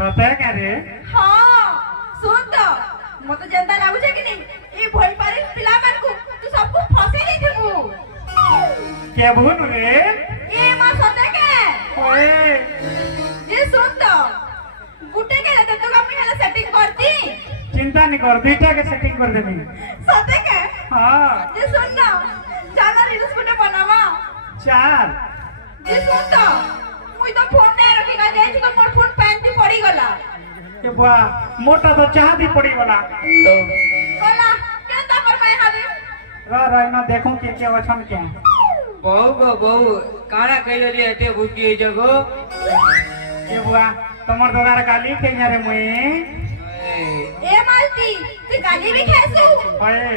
सते करे हां सुन तो मते जनता लागु छे कि नहीं ई भई पारे पिला मन को तू सब को फसे नहीं थबू के भून रे ए मां सते के ओए ये सुन तो गुटे के रहते तो अपनी हला सेटिंग करती चिंता नहीं कर दुईटा के सेटिंग कर देबी सते के हां ये सुन ना जाना रील्स गुटे बनावा 4 ये सुन तो मुई तो फोन ने रखी ना जाई तो मोर फोन पैंती पड़ी गला के बुआ मोटा तो चाह दी पड़ी वाला गला केंता कर मैं हादी रा ना देखो के वचन के बहु काना कइले रे एते भूकी जगो के बुआ तमर दोगार गाली के रे मुई ए मालती तू गाली भी खेसू ओए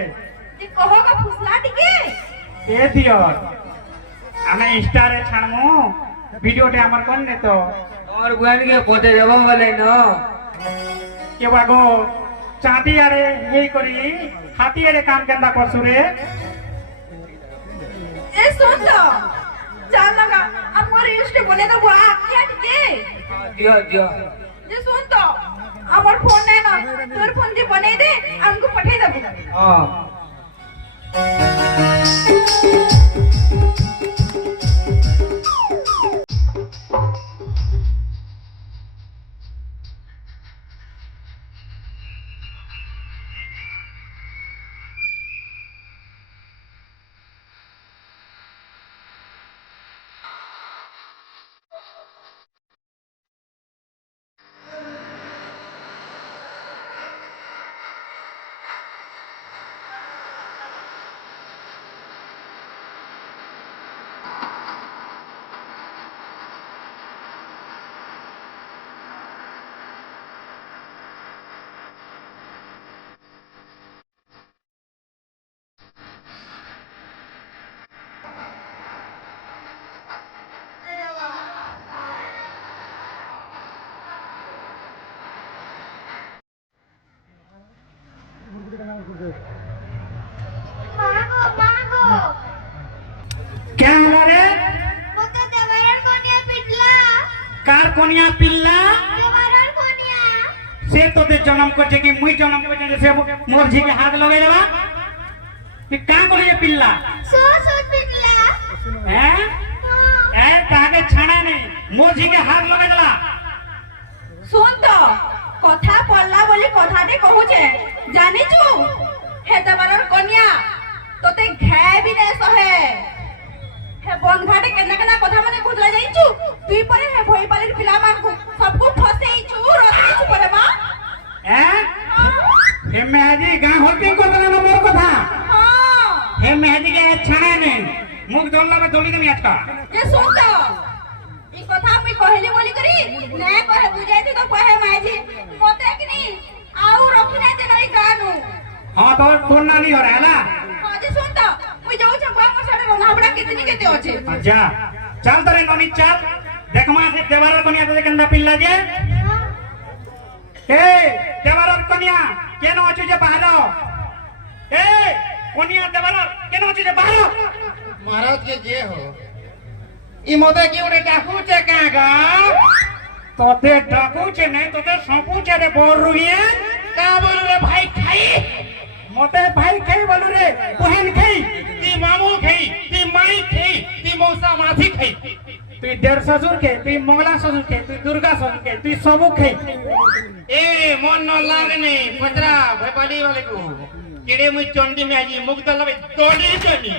जे कहो का फुसला टिके ए दियो आमे इंस्टा रे छाणमु वीडियो टे हमर कोन ने तो और बुआन के पोते देबो वाले न के बागो चाटी आरे हे करी हाथी आरे काम केंदा करसु रे ए सुन तो चल लगा अब मोर रील्स बने तो बुआ क्या टिके दियो जे सुन तो हमर फोन ने ना तोर फोन जे बने दे हमको पठे देबो हां क्या हला रे मते देवरन कोनिया पिटला कार कोनिया पिल्ला देवरन कोनिया से तो ते जन्म को जे कि मुई जन्म को जे से मोर जी के हाथ लगे लेबा कि का करे ये पिल्ला सो पिटला हैं ए कागे छाना नहीं मोर जी के हाथ लगे देला सुन तो कथा पल्ला बोली कथाटे कहूचे जानी छु हे देवरन कोनिया तोते घे भी दे सहे हे बन घाटे केना केना कथा माने खुदला जाई छु तुई परे हे भई पाले पिला मान को सब को फसेई छु रखई छु परे मा हैं हे मेहदी गां होती को देला न मोर कथा हां हे मेहदी के छाना नहीं मुख दोल्ला में दोली दमी अटका ये सुन तो ई कथा मैं कहले बोली करी ने कहे बुझाई थी तो कहे माजी मते कि नहीं आउ रखी नहीं दे नहीं गानु हां तो फोन ना नहीं हो रहा है ना हां जी सुन तो मुई जाऊ छ बाप साडे रंगाबड़ा कितनी केते होचे जा चल तरे ननी चल देखमा से देवार कन्या तो केंदा पिल्ला जे ए देवार कन्या केनो अछि जे बाहर ए कन्या देवार केनो अछि जे बाहर महाराज के जे हो ई मते की ओरे डाकू छे कागा तोते डाकू छे नहीं तोते सोपू छे रे बोर रुइए का बोलू रे भाई खाई मते भाई खाई बोलू रे बहन खाई ती मामू खाई ती माई खाई ती मौसा माथी खाई तू डेढ़ ससुर के तू मंगला ससुर के तू दुर्गा ससुर के तू सबू खाई ए मन न लागने पतरा भपाली वाले को किड़े मुई चंडी में आजी मुख दलबे तोड़ी चनी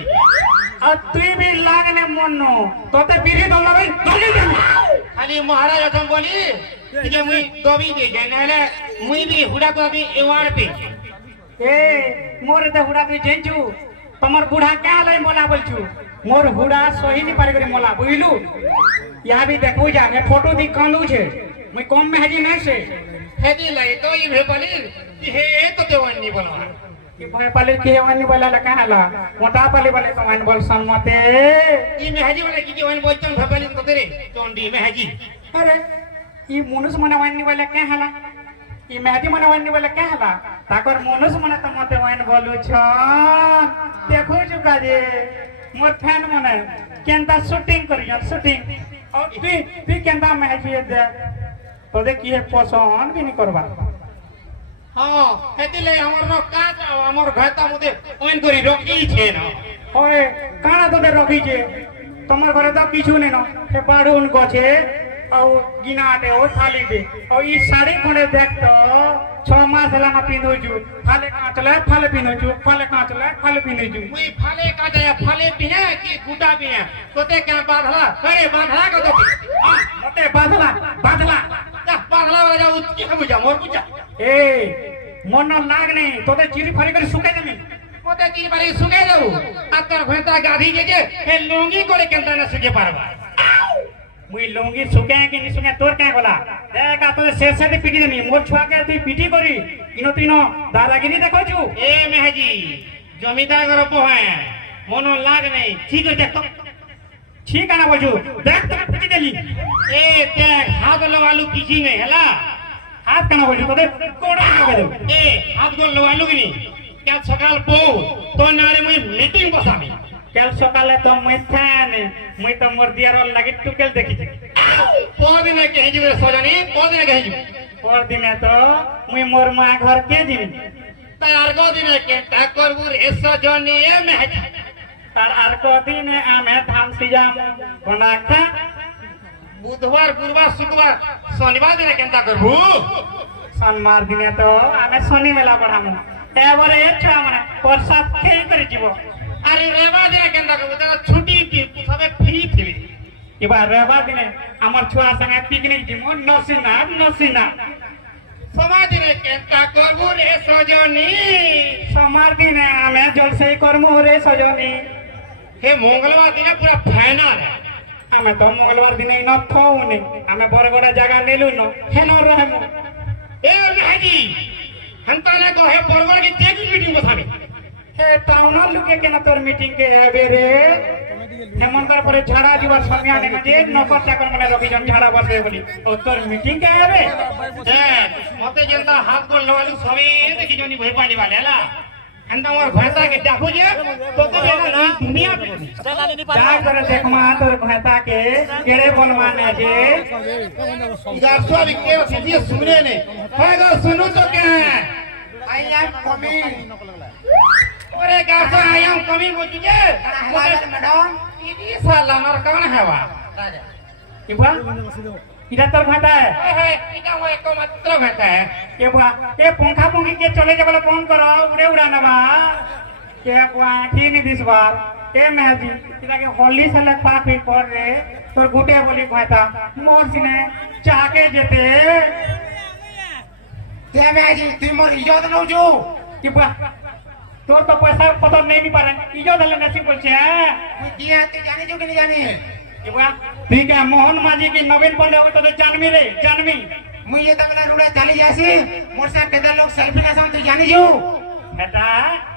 और तू भी लागने मन्नो तोते बिरी दलबे तोड़ी देनी खाली महाराज अथम बोली कि मुई दबी दे दे नहले मुई भी हुडा को अभी एवार पे ए मोर ते हुडा तू जेंचू तमर बुढ़ा क्या लै मोला बोलचू मोर हुडा सही नहीं पारे करे मोला बुझलू यहाँ भी देखो जा मैं फोटो दी कानू छे मैं कम में हजी नहीं से हेदी लाई तो ये भपाली हे तो देवानी बोलवा कि भय पाले के वानी बोला ला कहाला मोटा पाले बोले तो वन बोल सनमते ई में हाजी वाला की वन बोचन भपाली तो तेरे चंडी में हाजी अरे ई मनुष्य मने वानी बोले कहाला ई मेहदी मने वानी बोले कहाला ताकर मनुष्य मने तो मते वन बोलू छ देखो जुका जे मोर फैन मने केंता शूटिंग करियो शूटिंग और तू केंता मेहदी दे তোদের কি পছন্দ কি নি করবা হ্যাঁ হেতিলে আমার কাজ আমার ঘরটা মধ্যে অন করি রখিছে না ওই কানা তোদের রখিছে তোমার ঘরে তো কিছু নেই না সে বাড়ুন গছে ଆଉ গিনাটে ও থালিতে ও ই শাড়ি খଣ୍ଡে দেখতো 6 মাস হেলা না পিন্ধুଛୁ ফালে কাচলে ফালে পিন্ধুଛୁ ফালে কাচলে ফালে পিন্ধুଛୁ মুই ফালে কাজে ফালে পিনে কি গুটা পিনে তোতে কেন বাঁধলা আরে বাঁধলা কত মতে বাঁধলা বাঁধলা যা বাঁধলা বলে যা উচ্চ বুঝা মোর বুঝা এ মন লাগ নেই তোদের চিরি ফারি করে শুকাই দেবি মতে কি বারে শুকাই দাও আর তোর ঘন্টা গাধি গেছে এ লুঙ্গি করে কেন না শুকে পারবা মুই লুঙ্গি শুকে কি নি শুকে তোর কে গলা দেখ আ তোদের শেষ সাথে পিটি দেমি মোর ছুয়াকে তুই পিটি করি ইনো তিনো দাদাগিরি দেখছু এ মেহাজি জমিদার ঘর পোহে মন লাগ নেই ঠিক আছে তো ঠিক আছে না বলছু দেখ তোকে পিটি দেলি এ দেখ হাত লগালু কিছু নেই হেলা হাত কেন বলছু তোদের কোড়া লগে দেব এ হাত গোল লগালু কিনি কাল সকাল বউ তোর নারে মুই মিটিং বসাবি কাল সকালে তো মুই থানে মুই তো মোর দিয়ার লাগি টুকেল দেখিছি পরদিনে কে হিজিবে সজনী পরদিনে কে হিজিবে পরদিনে তো মুই মোর মা ঘর কে দিবি তার গদিনে কে তা করবুর এ সজনী এ মেহাজি তার আর কদিনে আমি ধান সিজাম কোনা খা বুধবার গুরুবার শুক্রবার শনিবার দিনে কেনতা করবু সোমবার দিনে তো আমি শনি মেলা পড়ামু এবারে ছুয়া মানে প্রসাদ খেয়ে করে যাব আরে রেবা দিনে কেনতা করবু তারা ছুটি কি সবে ফ্রি থিবি এবার রবিবার দিনে আমার ছুয়া সঙ্গে পিকনিক দিব নসিনা সমাজ দিনে কেনতা করবু রে সজনী সোমবার দিনে আমি জলসাই করমু রে সজনী হে মঙ্গলবার দিনে পুরা ফাইনাল আমি তো মঙ্গলবার দিনে ন থৌনি আমি বড় জায়গা নেলু ন হেন রহমু এ মেহাজি হন্তা না তো হে বরগড় কি তেজ মিটিং বসাবি হে টাউনের লোকে কেন তোর মিটিং কে হবে রে হেমন্তর পরে ঝাড়া দিবার সময় আনে না যে নকর চাকর মানে রকিজন ঝাড়া বসে বলি ও তোর মিটিং কে হবে হ্যাঁ মতে যেটা হাত গোল লগালু সবে দেখি জনি ভয় পালি বালে হেলা হন্তা মোর ভাষা কে দেখো যে তোকে যেটা দুনিয়া যা করে দেখমা তোর ভাতা কে কেড়ে বলমানে যে इधर सब के सीधे सुने ने होएगा सुनो तो क्या है आई एम कमिंग अरे गासो आई एम कमिंग बोलिए मैडम ये साला मर कौन है वा इबा इधर তোর ভাতা है इधर वो एक मतलब होता है এবা এ পঙ্খা পঙ্খি কে চলে যাবলে ফোন করো উড়ে উড়া নেবা কে বুয়া কি নি দিসবার এ মেহাজি ইদাকে হলি সালে পাক হই কর রে তোর গুটে বলি ভাতা মোর সিনে চাকে যেতে ते मैं जी तुम मोर इज्जत नो जो ইবা তোর তো পয়সা পতর নেই নি পারে ইজো ধলে নাসি বলছে मुझे दिया ते जाने जो कि नहीं जाने ইবা ঠিক আছে মোহন মাঝি কি নবীন পন্ডে হবে তোদের জানবি রে জানবি मुझे तब ना रुड़ा चली जासी मोर से केदा लोग सेल्फी ना साम तू जाने जो এটা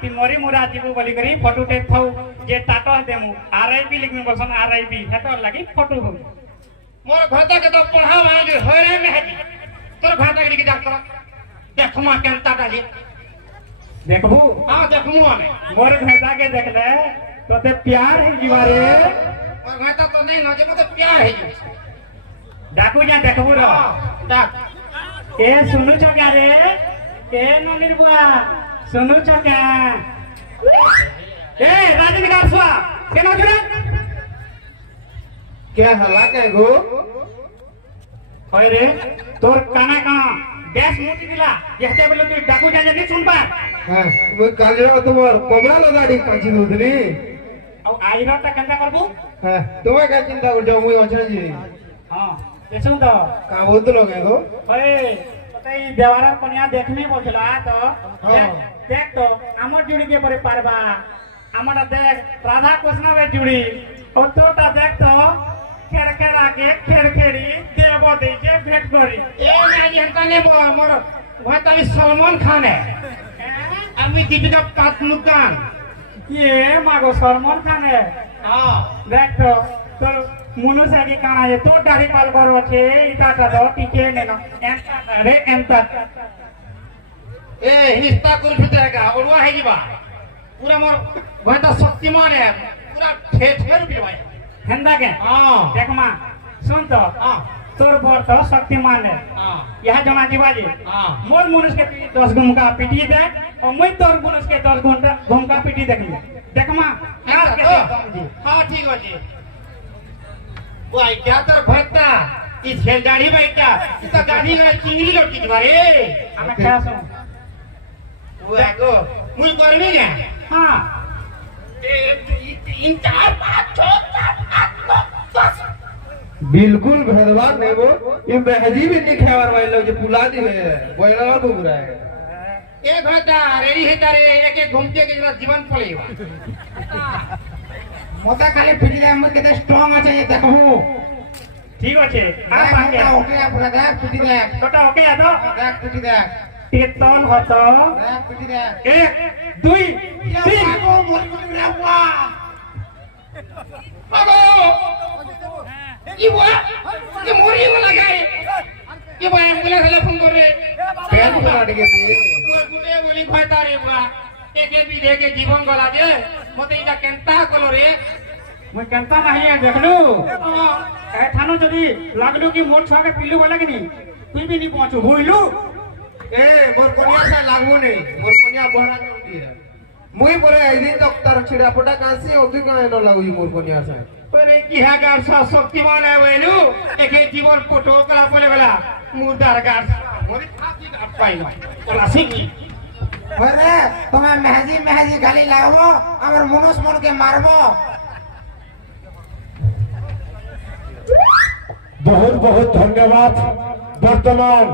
তুই মরি মুরা জীবু বলি করি ফটো টেক থাও যে টাটো দেমু আরআইবি লিখমি বলছন আরআইবি হেতর লাগি ফটো হল मोर भाता के तो पढ़ा मांगे होरे में है तोर भाता के लिखी जा कर देखो मां केनता डाली দেখবু हां देखो माने मोर भेदा के देखले तोते प्यार है जीवारे मोर भाता तो नहीं ना जे मत प्यार है डाकू जा देखबू रो देख ए सुनु छका रे ए ननिर बुआ सुनु छका ए राजनी गासवा केनो जरे क्या हला के गो হয় রে তোর কানা কানা গ্যাস মুটি দিলা যেতে বলে তুই ডাকু যা যদি শুনবা हां मैं काले तुम्हार कोबरा लो गाड़ी काची दूधनी ଆଉ ଆଇରଟା କେନ୍ତା করবু हां तुम्हें क्या चिंता कर जाओ मुझे अच्छा जी हां দেখুন তো का बोल तो लोग है गो ওই তাই দেওয়ারার কন্যা দেখনি বলছিলা তো হ্যাঁ। দেখ তো আমার জুড়ি কে পরে পারবা আমারটা দেখ রাধা কৃষ্ণের জুড়ি ও তোটা দেখ তো খেড় খেড়াকে খেড় খেড়ি দেব দেইছে ভেট করি ए ना जी हंता ने मोर भाता भी सलमान खान है আমি দীপিকা পাতলুকান ইয়ে মাগো সলমান খানে हां দেখ তো তোর মুনু সাকি কানা যে তোর দাড়ি পাল কর আছে ইটাটা দাও টিকে নেন এন্টা রে এন্টা ए हिस्सा कर फितरेगा ओरवा है जीवा पूरा मोर भाता शक्तिमान है पूरा ठेठे रुपये भाई হেন্দা কে हां দেখ মা শুন তো हां तोर बर तो शक्तिमान है हां यह जना जीवा जी हां मोर मनुष्य के 10 घुमका पिटी दे और मैं तोर मनुष्य के 10 घंटा घुमका पिटी देखमी देखमा क्या के जी हां ठीक अछि वो आई क्या तर भक्ता ई छेलदाड़ी बैठा ई तो गाड़ी वाला चिंगड़ी लटकी मारे हमें क्या सुन वो आगो मुई करबी ना हां 3 4 5 6 7 8 9 10 बिल्कुल भेदभाव नहीं वो ये महजी भी नहीं खावर वाले लोग जो पुला दी है बोला और घूम रहा है ए भक्ता रेडी है तारे एक एक घूमते के जरा जीवन पड़ेगा मोता खाली पिटी दे हम केते स्ट्रांग আছে দেখো ठीक আছে आ पाके ওকে পুরা দেখ পিটি দে छोटा ओके आ तो দেখ পিটি দে तीर्तन হতো দেখ পিটি দে 1 2 ইয়া 3 বাগো মোর রে ওয়া बाबू ये वो ये मोरी वो लगाए ये वो एम्बुलेंस वाला फोन कर रहे पेन पुला दी थी मोर गुने बोली भाता रे बुआ एक एक भी देके जीवन गला दे मते इटा केनता कलो रे मैं केनता नहीं है देखलू ए थानो जदी लागलू कि मोर छाके पिल्लू बोला कि नहीं तू भी नहीं पहुंचू होइलू ए मोर कोनिया से लागू नहीं मोर कोनिया बहरा जोंडी है मुई बोले आई दिन डॉक्टर छिड़ा पटा कासी ओती का न लागू मोर कोनिया से अरे की है गार सा शक्तिमान है वेलू एक एक जीवन फोटो करा बोले वाला मुर्दार गार मोरे खाती गार पाइला ओला सिंगी ওরে তোমার মেহাজি গালি লাগাবো আমার মনুষ মনকে মারবো बहुत बहुत धन्यवाद। वर्तमान